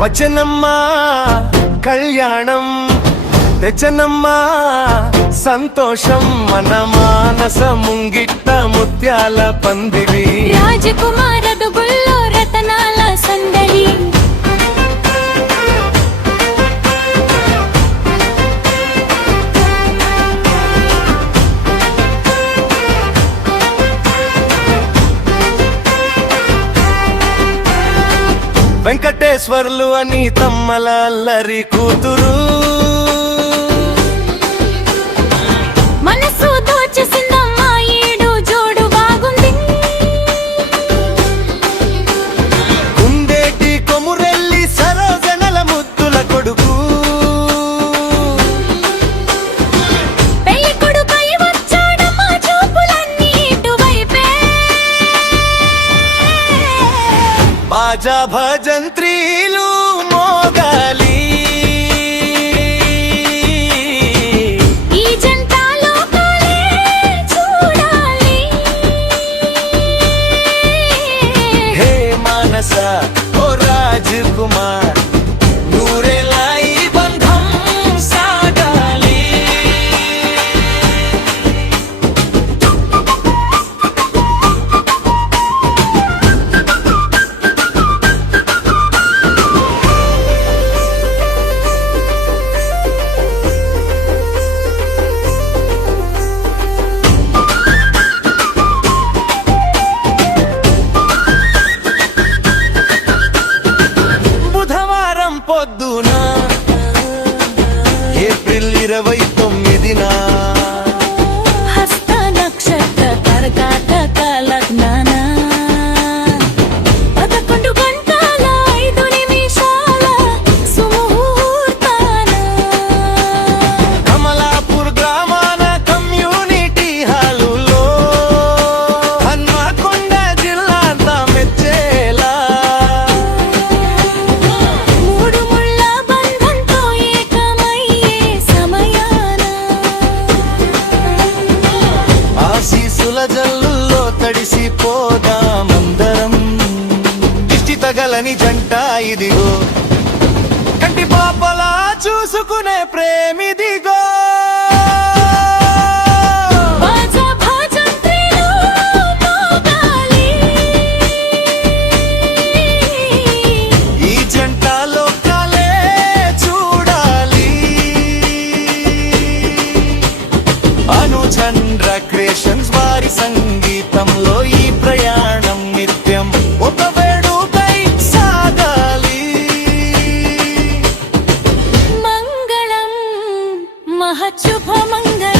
వచనమ్మా కళ్యాణం తెచ్చనమ్మా సంతోషం మన మానస ముంగిట్ట ముత్యాల పందిరి రాజకుమారదుగుల్లో రతనాల సందడి వెంకటేశ్వర్లు అని తమ్మల అల్లరి కూతురు మనసు దోచేసిందమ్మా ఏడు జోడు బాగుంది కుందేటి కొమురెల్లి సరోజనల ముద్దుల కొడుకు పెళ్లి కొడుకై వచ్చాడమ్మా చూపులన్నీ ఇటువైపే బాజా భజంత్రీలు మోగాలి ఈ జంట లోకాలే చూడాలి హే మానస ఓ రాజకుమార్ నూరేలా ఈ బంధం సాగాలి బుధవారం పొద్దున ఏప్రిల్ 29న హస్త నక్షత్ర కర్కాటక లగ్నాన 11 గంటల 5 నిమిషాల సుముహూర్తాన కమలాపూర్ గ్రామాన కమ్యూనిటీ హాలులో హన్మకొండ జిల్లాంతా మెచ్చేలా మూడు ముళ్ళ బంధంతో ఏకమయ్యే సమయాన ఆశీసుల జల్లుల్లో తడిసిపోదామందరం దిష్టి తగలని జంట ఇదిగో కంటి పాపలా చూసుకునే ప్రేమిదిగో బాజా భజంత్రీలు మోగాలి ఈ జంట లోకాలే చూడాలి అనుచంద్ర క్రియేషన్స్ వారి సంగీతంలో ఈ ప్రయాణం నిత్యం ఒక వేడుకై సాగాలి మంగళం మహశుభమంగళం